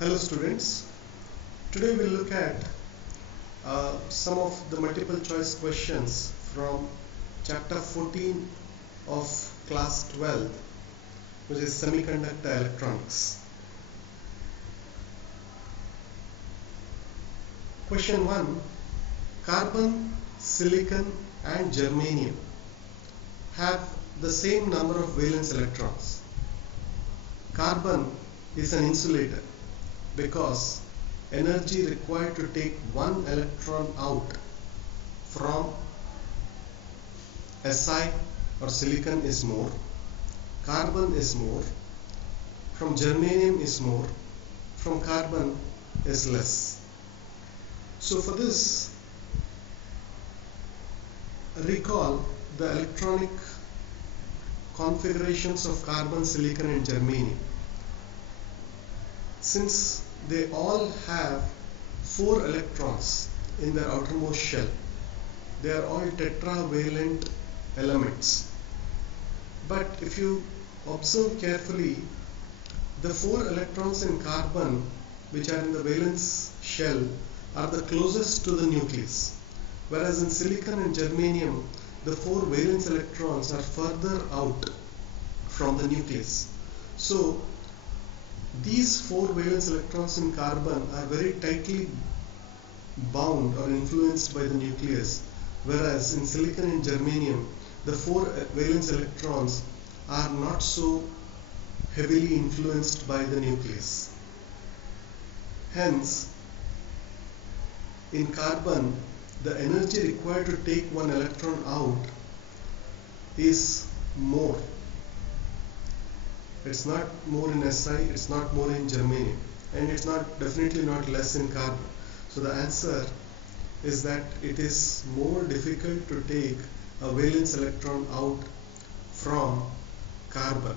Hello students, today we'll look at some of the multiple choice questions from chapter 14 of class 12, which is semiconductor electronics. Question 1. Carbon, silicon and germanium have the same number of valence electrons. Carbon is an insulator because energy required to take one electron out from Si or silicon is more, carbon is more, from germanium is more, from carbon is less. So for this, recall the electronic configurations of carbon, silicon and germanium. Since they all have 4 electrons in their outermost shell, they are all tetravalent elements. But if you observe carefully, the 4 electrons in carbon which are in the valence shell are the closest to the nucleus, whereas in silicon and germanium the 4 valence electrons are further out from the nucleus. So these 4 valence electrons in carbon are very tightly bound or influenced by the nucleus, whereas in silicon and germanium the 4 valence electrons are not so heavily influenced by the nucleus. Hence, in carbon, the energy required to take one electron out is more. It's not more in Si, it's not more in germanium, and it's definitely not less in carbon. So the answer is that it is more difficult to take a valence electron out from carbon.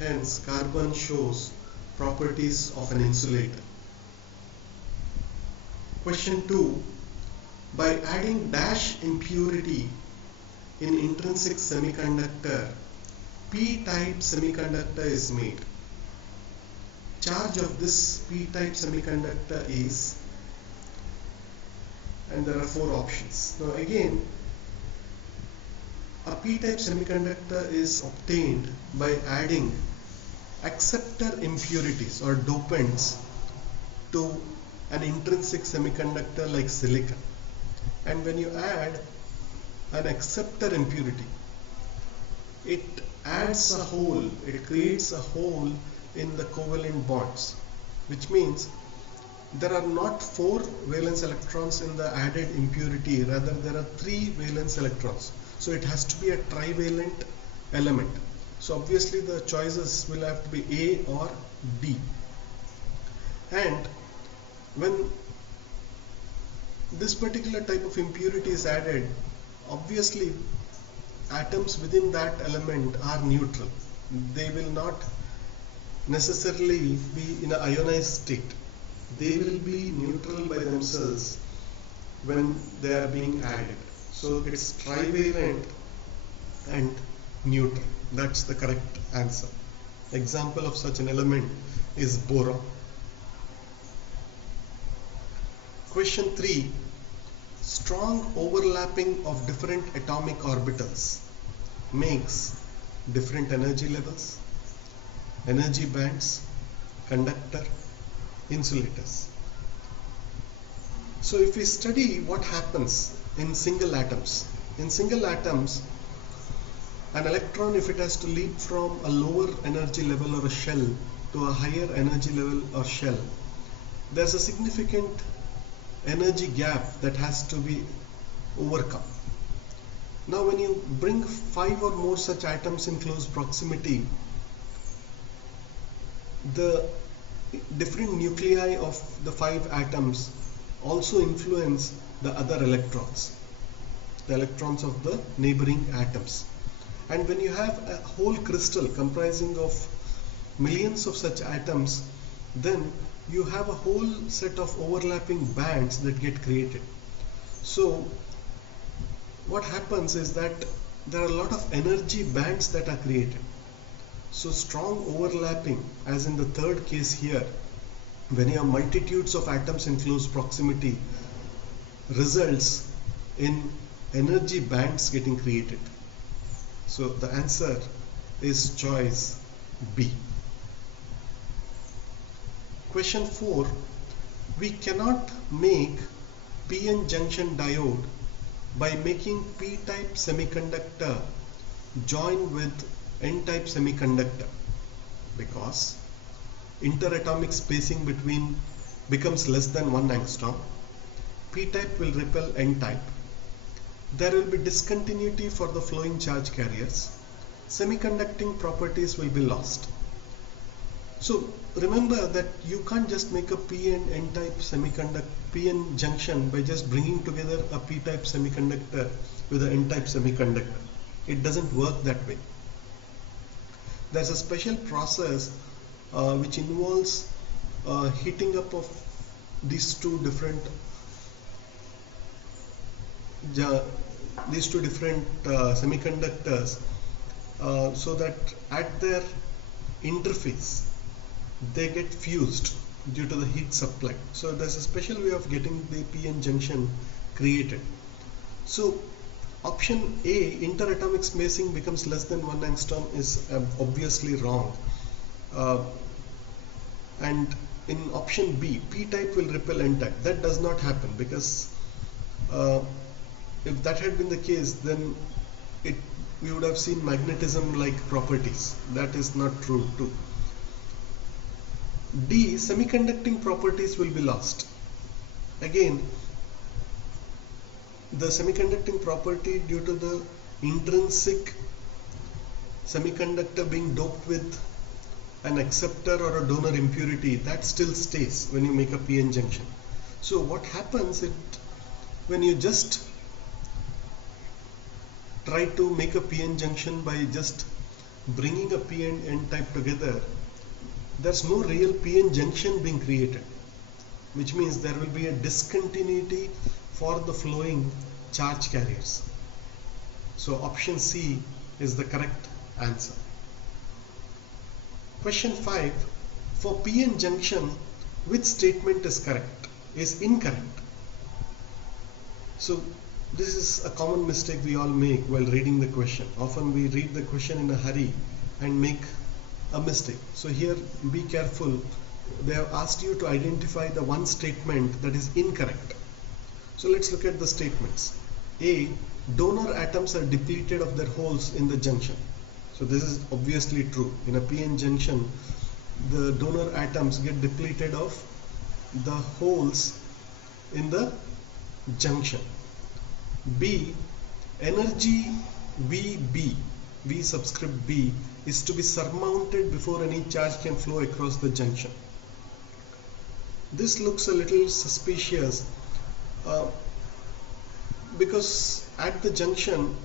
Hence, carbon shows properties of an insulator. Question 2. By adding dash impurity in intrinsic semiconductor, P-type semiconductor is made. Charge of this P-type semiconductor is, and there are 4 options. Now again, a P-type semiconductor is obtained by adding acceptor impurities or dopants to an intrinsic semiconductor like silicon. And when you add an acceptor impurity, it adds a hole, it creates a hole in the covalent bonds, which means there are not 4 valence electrons in the added impurity, rather there are 3 valence electrons. So it has to be a trivalent element. So obviously the choices will have to be A or D. And when this particular type of impurity is added, obviously atoms within that element are neutral. They will not necessarily be in an ionized state. They will be neutral by themselves when they are being added. So it's trivalent and neutral. That's the correct answer. Example of such an element is boron. Question 3. Strong overlapping of different atomic orbitals makes different energy levels, energy bands, conductor, insulators. So if we study what happens in single atoms, an electron, if it has to leap from a lower energy level or a shell to a higher energy level or shell, there's a significant energy gap that has to be overcome. Now when you bring 5 or more such atoms in close proximity, the different nuclei of the 5 atoms also influence the other electrons, the electrons of the neighboring atoms. And when you have a whole crystal comprising of millions of such atoms, then you have a whole set of overlapping bands that get created. So what happens is that there are a lot of energy bands that are created. So strong overlapping, as in the third case here, when you have multitudes of atoms in close proximity, results in energy bands getting created. So the answer is choice B. Question 4. We cannot make PN junction diode by making P-type semiconductor join with N-type semiconductor, because interatomic spacing between becomes less than 1 angstrom. P-type will repel N-type. There will be discontinuity for the flowing charge carriers. Semiconducting properties will be lost. So remember that you can't just make a P and N-type PN junction by just bringing together a P-type semiconductor with an N-type semiconductor. It doesn't work that way. There's a special process which involves heating up of these two different semiconductors so that at their interface they get fused due to the heat supply. So there's a special way of getting the PN junction created. So option A, interatomic spacing becomes less than 1 angstrom, is obviously wrong. And in option B, P-type will repel N-type. That does not happen, because if that had been the case, then we would have seen magnetism-like properties. That is not true too. D, semiconducting properties will be lost. Again, the semiconducting property due to the intrinsic semiconductor being doped with an acceptor or a donor impurity, that still stays when you make a PN junction. So what happens when you just try to make a PN junction by just bringing a P and N type together, there's no real PN junction being created, which means there will be a discontinuity for the flowing charge carriers. So option C is the correct answer. Question 5. For PN junction, which statement is correct? Is incorrect? So this is a common mistake we all make while reading the question. Often we read the question in a hurry and make a mistake. So here, be careful. They have asked you to identify the one statement that is incorrect. So let's look at the statements. A, donor atoms are depleted of their holes in the junction. So this is obviously true. In a PN junction, the donor atoms get depleted of the holes in the junction. B, energy VB, V subscript B, is to be surmounted before any charge can flow across the junction. This looks a little suspicious because at the junction,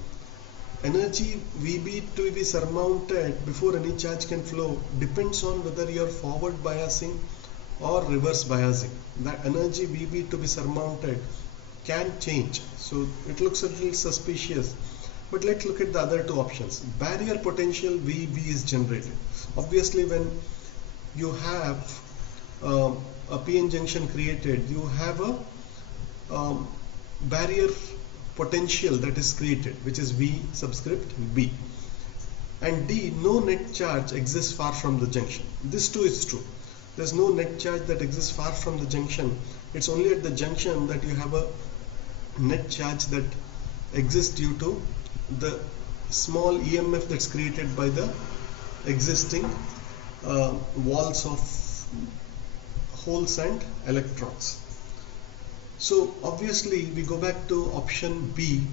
energy VB to be surmounted before any charge can flow depends on whether you are forward biasing or reverse biasing. That energy VB to be surmounted can change. So it looks a little suspicious. But let's look at the other two options. Barrier potential VB is generated. Obviously, when you have a PN junction created, you have a barrier potential that is created, which is V subscript B. And D, no net charge exists far from the junction. This too is true. There's no net charge that exists far from the junction. It's only at the junction that you have a net charge that exists due to the small EMF that's created by the existing walls of holes and electrons. So obviously we go back to option B.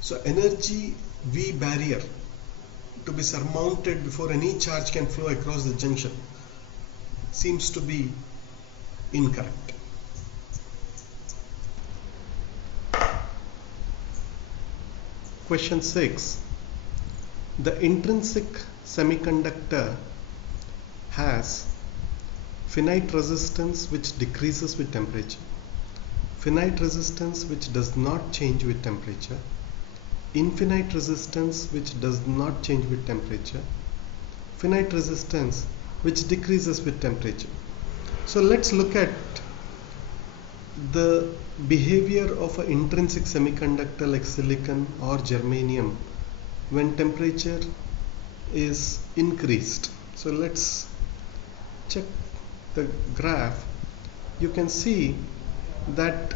So energy V barrier to be surmounted before any charge can flow across the junction seems to be incorrect. Question 6. The intrinsic semiconductor has finite resistance which decreases with temperature, finite resistance which does not change with temperature, infinite resistance which does not change with temperature, finite resistance which decreases with temperature. So let's look at the behavior of an intrinsic semiconductor like silicon or germanium when temperature is increased. So let's check the graph. You can see that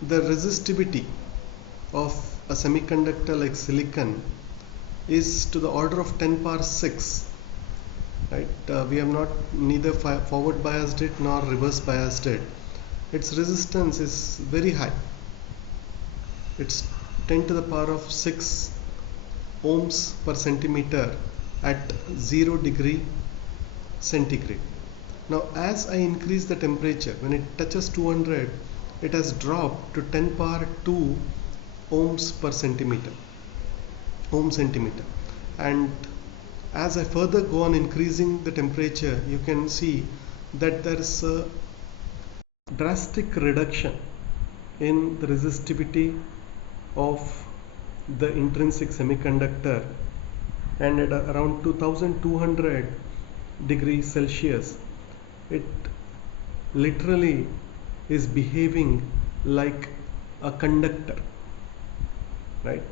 the resistivity of a semiconductor like silicon is to the order of 10 power 6, right? We have not neither forward biased it nor reverse biased it. Its resistance is very high. It's 10 to the power of 6 ohms per centimeter at 0 degree centigrade. Now as I increase the temperature, when it touches 200, it has dropped to 10 power 2 ohms per centimeter, ohm centimeter. And as I further go on increasing the temperature, you can see that there is a drastic reduction in the resistivity of the intrinsic semiconductor, and at around 2200 degrees Celsius it literally is behaving like a conductor, right?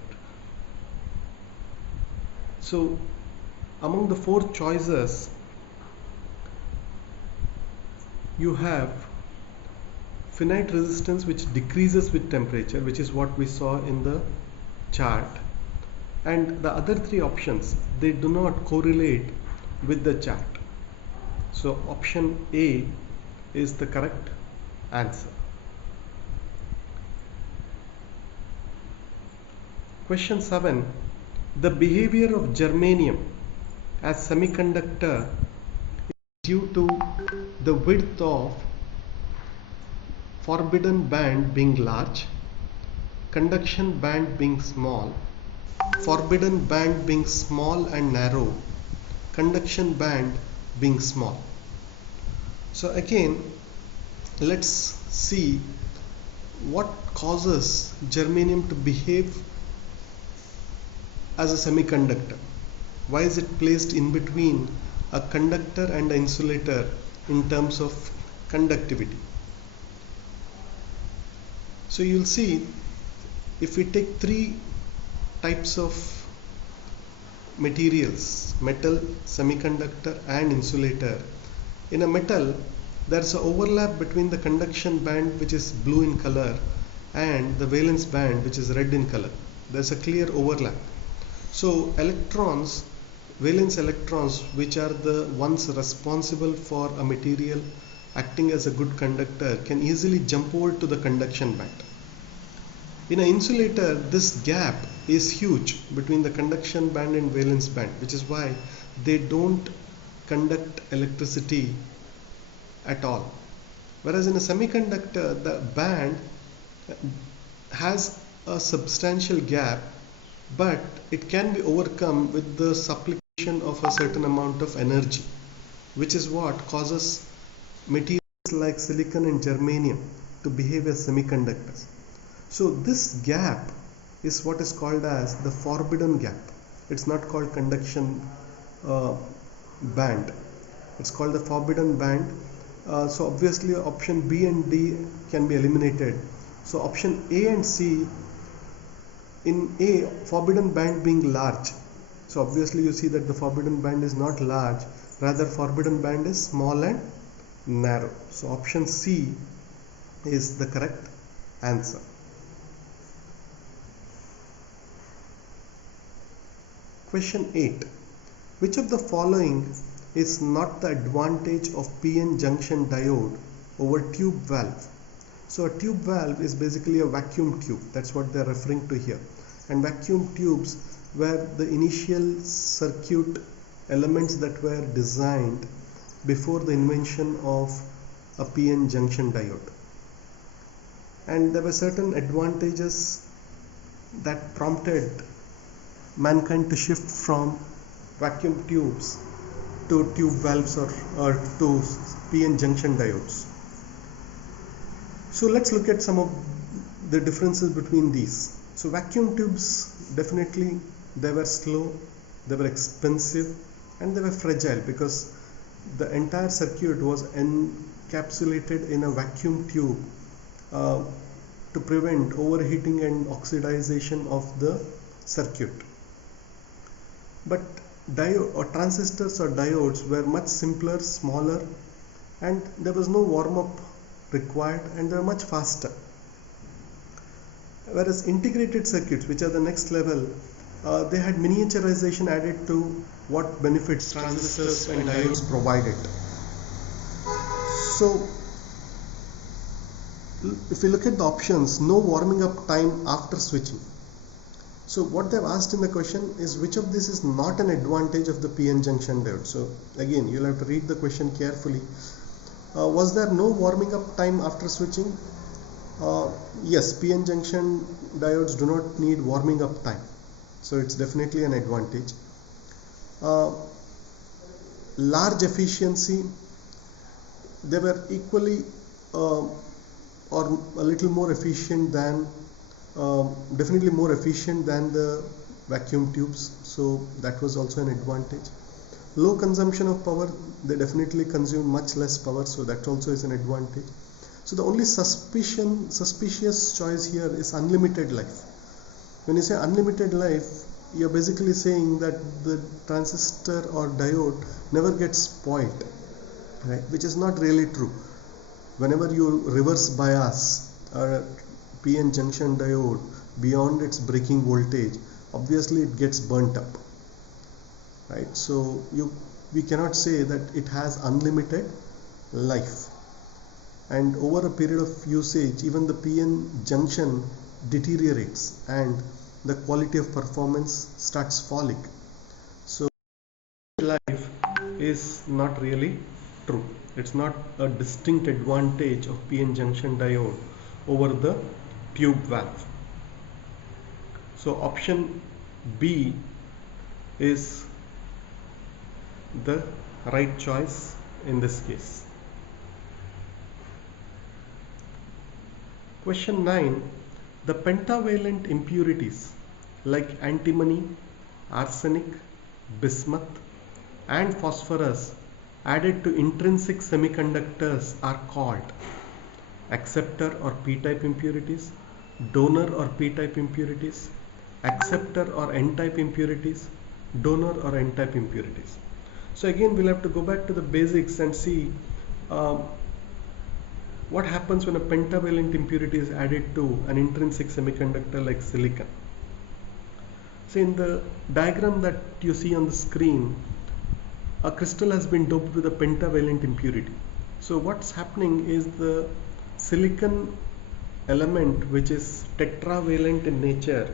So among the 4 choices, you have finite resistance which decreases with temperature, which is what we saw in the chart, and the other 3 options, they do not correlate with the chart. So option A is the correct answer. Question 7. The behavior of germanium as semiconductor is due to the width of forbidden band being large, conduction band being small, forbidden band being small and narrow, conduction band being small. So again, let's see what causes germanium to behave as a semiconductor. Why is it placed in between a conductor and an insulator in terms of conductivity? So you'll see, if we take 3 types of materials, metal, semiconductor and insulator. In a metal, there's an overlap between the conduction band, which is blue in color, and the valence band, which is red in color. There's a clear overlap. So electrons, valence electrons, which are the ones responsible for a material acting as a good conductor, can easily jump over to the conduction band. In an insulator, this gap is huge between the conduction band and valence band, which is why they don't conduct electricity at all. Whereas in a semiconductor, the band has a substantial gap, but it can be overcome with the supplication of a certain amount of energy, which is what causes materials like silicon and germanium to behave as semiconductors. So this gap is what is called as the forbidden gap. It's not called conduction band. It's called the forbidden band. So obviously option B and D can be eliminated. So option A and C, in A, forbidden band being large. So obviously you see that the forbidden band is not large, rather forbidden band is small and narrow. So option C is the correct answer. Question 8. Which of the following is not the advantage of PN junction diode over tube valve? So a tube valve is basically a vacuum tube. That's what they're referring to here. And vacuum tubes were the initial circuit elements that were designed before the invention of a PN junction diode. And there were certain advantages that prompted mankind to shift from vacuum tubes to tube valves or to PN junction diodes. So let's look at some of the differences between these. So vacuum tubes, definitely they were slow, they were expensive, and they were fragile because the entire circuit was encapsulated in a vacuum tube uh, to prevent overheating and oxidization of the circuit. But transistors or diodes were much simpler, smaller, and there was no warm-up required, and they were much faster. Whereas integrated circuits, which are the next level, they had miniaturization added to what benefits transistors and diodes provided. So if we look at the options, no warming up time after switching. So what they've asked in the question is which of this is not an advantage of the PN junction diode. So again, you'll have to read the question carefully. Was there no warming up time after switching? Yes, PN junction diodes do not need warming up time, so it's definitely an advantage. Large efficiency, they were equally or a little more efficient than, definitely more efficient than the vacuum tubes, so that was also an advantage. Low consumption of power, they definitely consume much less power, so that also is an advantage. So the only suspicious choice here is unlimited life. When you say unlimited life, you're basically saying that the transistor or diode never gets spoiled, right? Which is not really true. Whenever you reverse bias a PN junction diode beyond its breaking voltage, obviously it gets burnt up, right? So we cannot say that it has unlimited life, and over a period of usage even the PN junction deteriorates and the quality of performance starts falling. So life is not really true. It's not a distinct advantage of PN junction diode over the tube valve. So option B is the right choice in this case. Question 9. The pentavalent impurities like antimony, arsenic, bismuth and phosphorus added to intrinsic semiconductors are called acceptor or p-type impurities, donor or p-type impurities, acceptor or n-type impurities, donor or n-type impurities. So again we'll have to go back to the basics and see what happens when a pentavalent impurity is added to an intrinsic semiconductor like silicon. So in the diagram that you see on the screen, a crystal has been doped with a pentavalent impurity. So what's happening is the silicon element, which is tetravalent in nature,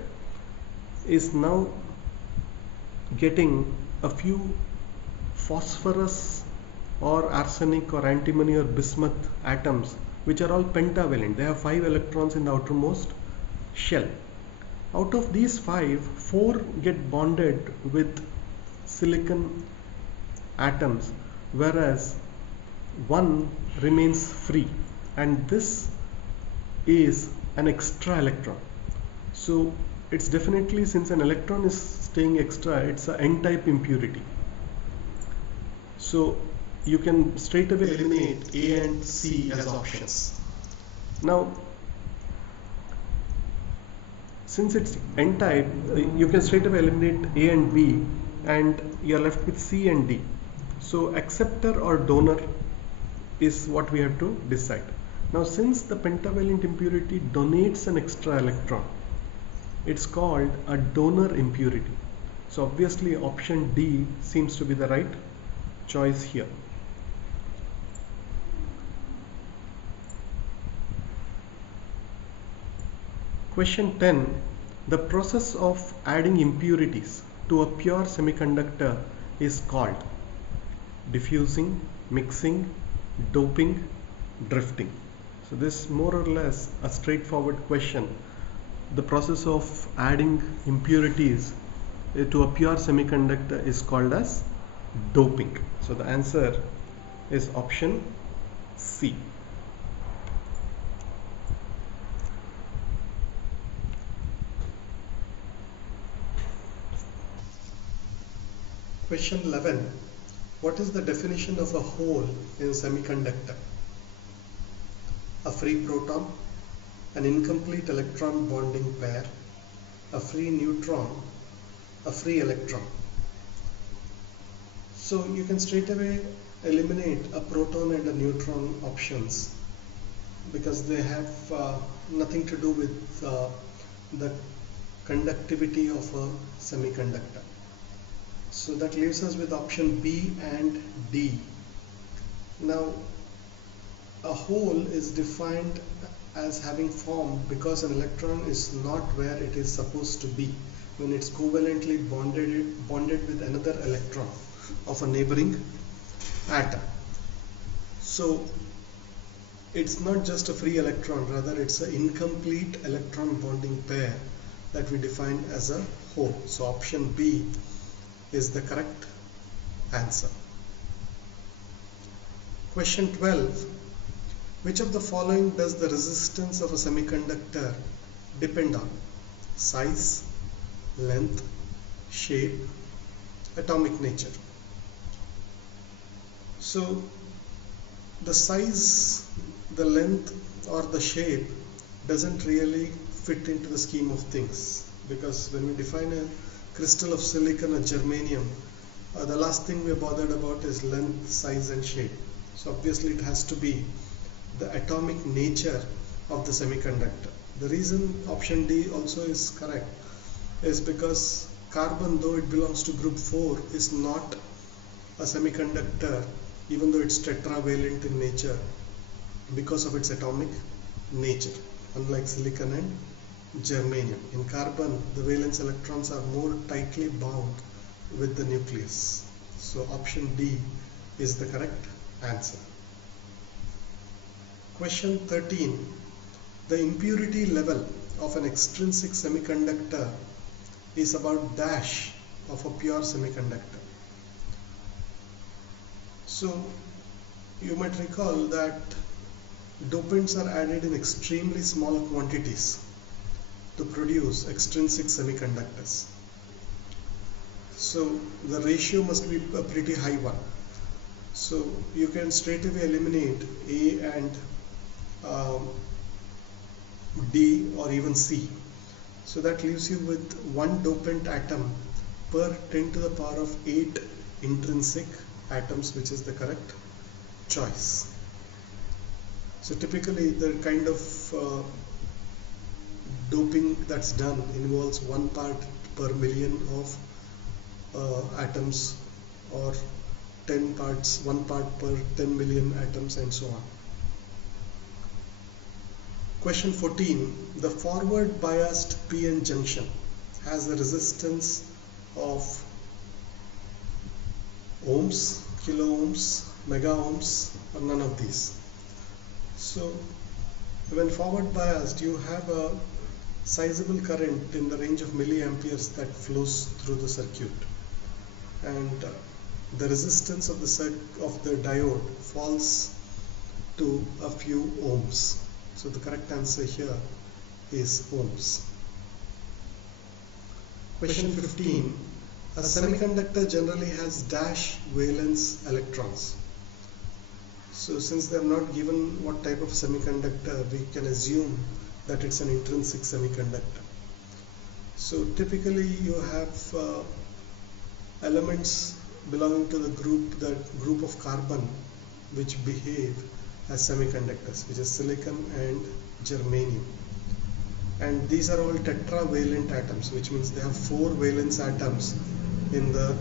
is now getting a few phosphorus or arsenic or antimony or bismuth atoms, which are all pentavalent. They have 5 electrons in the outermost shell. Out of these 5, 4 get bonded with silicon atoms, whereas 1 remains free, and this is an extra electron. So it's definitely, since an electron is staying extra, it's an n-type impurity. So you can straight away eliminate A and C as options. Now since it's n-type, you can straight away eliminate A and B and you're left with C and D. So acceptor or donor is what we have to decide. Now since the pentavalent impurity donates an extra electron, it's called a donor impurity. So obviously option D seems to be the right choice here. Question 10. The process of adding impurities to a pure semiconductor is called diffusing, mixing, doping, drifting. So this is more or less a straightforward question. The process of adding impurities to a pure semiconductor is called as doping. So the answer is option C. Question 11. What is the definition of a hole in a semiconductor? a free proton, an incomplete electron bonding pair, a free neutron, a free electron. So you can straight away eliminate a proton and a neutron options because they have nothing to do with the conductivity of a semiconductor. So that leaves us with option B and D. Now a hole is defined as having formed because an electron is not where it is supposed to be when it's covalently bonded with another electron of a neighboring atom. So it's not just a free electron, rather it's an incomplete electron bonding pair that we define as a hole. So option B is the correct answer. Question 12. Which of the following does the resistance of a semiconductor depend on? Size, length, shape, atomic nature. So the size, the length or the shape doesn't really fit into the scheme of things, because when we define a crystal of silicon or germanium, the last thing we're bothered about is length, size and shape. So obviously it has to be the atomic nature of the semiconductor. The reason option D also is correct is because carbon, though it belongs to group 4, is not a semiconductor even though it's tetravalent in nature because of its atomic nature, unlike silicon and germanium. In carbon, the valence electrons are more tightly bound with the nucleus. So option D is the correct answer. Question 13. The impurity level of an extrinsic semiconductor is about dash of a pure semiconductor. So you might recall that dopants are added in extremely small quantities to produce extrinsic semiconductors. So the ratio must be a pretty high one. So you can straight away eliminate A and D or even C. So that leaves you with one dopant atom per 10 to the power of 8 intrinsic atoms, which is the correct choice. So typically the kind of doping that's done involves 1 part per million of atoms, or 10 parts, 1 part per 10 million atoms, and so on. Question 14. The forward biased PN junction has a resistance of ohms, kilo ohms, mega ohms, or none of these. So when forward biased, you have a sizable current in the range of milliamperes that flows through the circuit, and the resistance of the diode falls to a few ohms. So the correct answer here is ohms. Question 15. A semiconductor generally has dash valence electrons. So since they are not given what type of semiconductor, we can assume that it's an intrinsic semiconductor. So typically you have elements belonging to the group of carbon which behave as semiconductors, which is silicon and germanium. And these are all tetravalent atoms, which means they have 4 valence atoms in the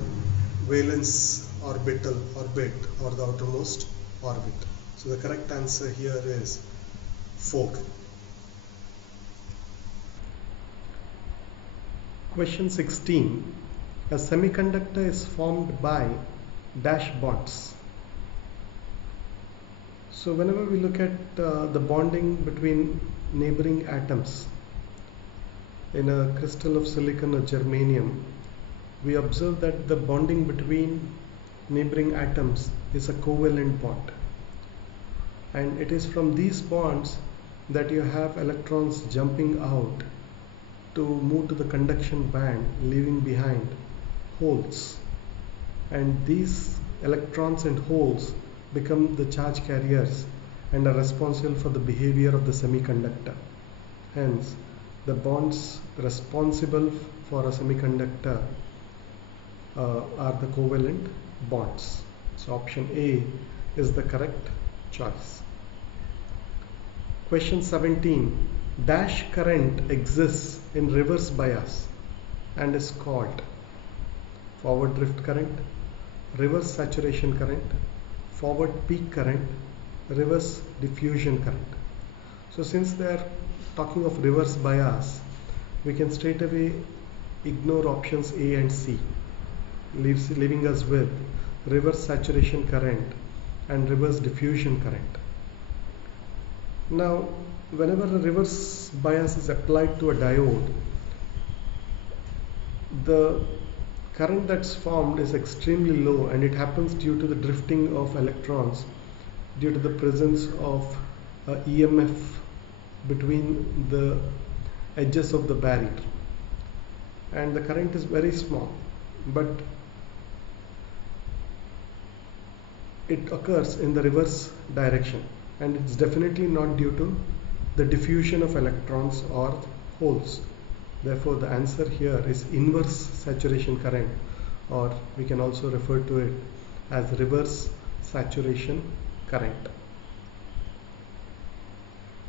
valence orbit or the outermost orbit. So the correct answer here is 4. Question 16. A semiconductor is formed by dash bonds. So whenever we look at the bonding between neighboring atoms in a crystal of silicon or germanium, we observe that the bonding between neighboring atoms is a covalent bond, and it is from these bonds that you have electrons jumping out to move to the conduction band, leaving behind holes, and these electrons and holes become the charge carriers and are responsible for the behavior of the semiconductor. Hence, the bonds responsible for a semiconductor are the covalent bonds. So option A is the correct choice. Question 17. Dash current exists in reverse bias and is called forward drift current, reverse saturation current, forward peak current, reverse diffusion current. So since they are talking of reverse bias, we can straight away ignore options A and C, leaving us with reverse saturation current and reverse diffusion current. Now, whenever a reverse bias is applied to a diode, the current that's formed is extremely low, and it happens due to the drifting of electrons due to the presence of a EMF between the edges of the barrier, and the current is very small, but it occurs in the reverse direction, and it's definitely not due to the diffusion of electrons or holes. Therefore, the answer here is inverse saturation current, or we can also refer to it as reverse saturation current.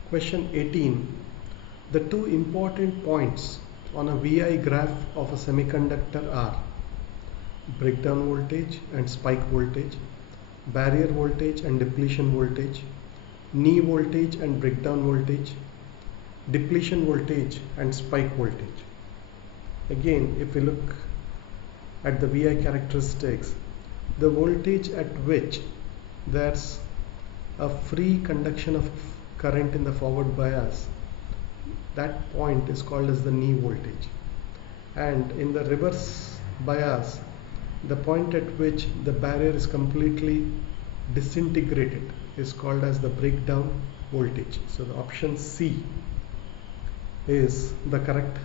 Question 18. The two important points on a VI graph of a semiconductor are breakdown voltage and spike voltage, barrier voltage and depletion voltage, knee voltage and breakdown voltage, depletion voltage and spike voltage. Again, if we look at the VI characteristics, the voltage at which there's a free conduction of current in the forward bias, that point is called as the knee voltage. And in the reverse bias, the point at which the barrier is completely disintegrated is called as the breakdown voltage. So the option C is the correct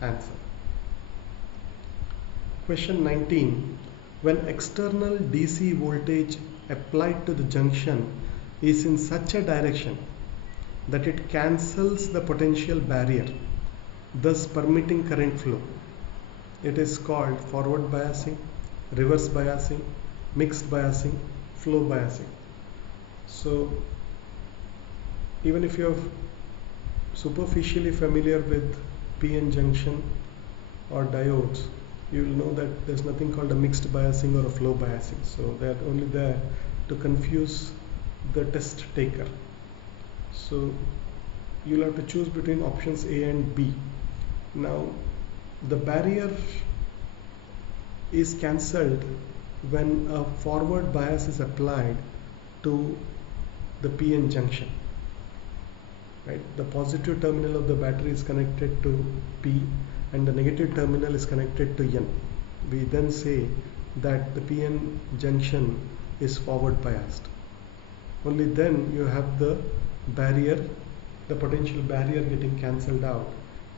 answer. Question 19. When external DC voltage applied to the junction is in such a direction that it cancels the potential barrier, thus permitting current flow, it is called forward biasing, reverse biasing, mixed biasing, flow biasing. So even if you are superficially familiar with PN junction or diodes, you will know that there's nothing called a mixed biasing or a flow biasing. So they are only there to confuse the test taker. So you'll have to choose between options A and B. Now, the barrier is cancelled when a forward bias is applied to the PN junction. Right? The positive terminal of the battery is connected to P and the negative terminal is connected to N. We then say that the PN junction is forward biased. Only then you have the barrier, the potential barrier getting cancelled out,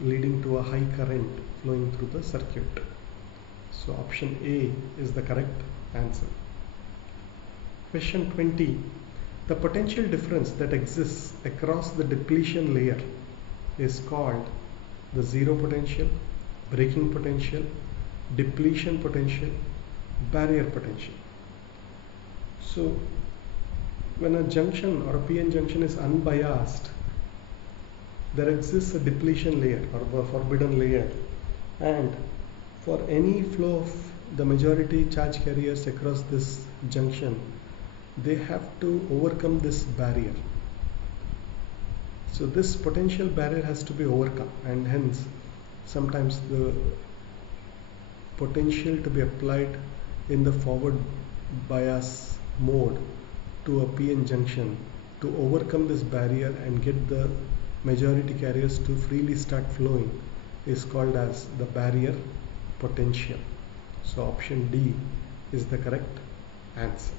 leading to a high current flowing through the circuit. So option A is the correct answer. Question 20. The potential difference that exists across the depletion layer is called the zero potential, breaking potential, depletion potential, barrier potential. So when a junction or a PN junction is unbiased, there exists a depletion layer or a forbidden layer, and for any flow of the majority charge carriers across this junction, they have to overcome this barrier. So this potential barrier has to be overcome, and hence sometimes the potential to be applied in the forward bias mode to a PN junction to overcome this barrier and get the majority carriers to freely start flowing is called as the barrier potential. So option D is the correct answer.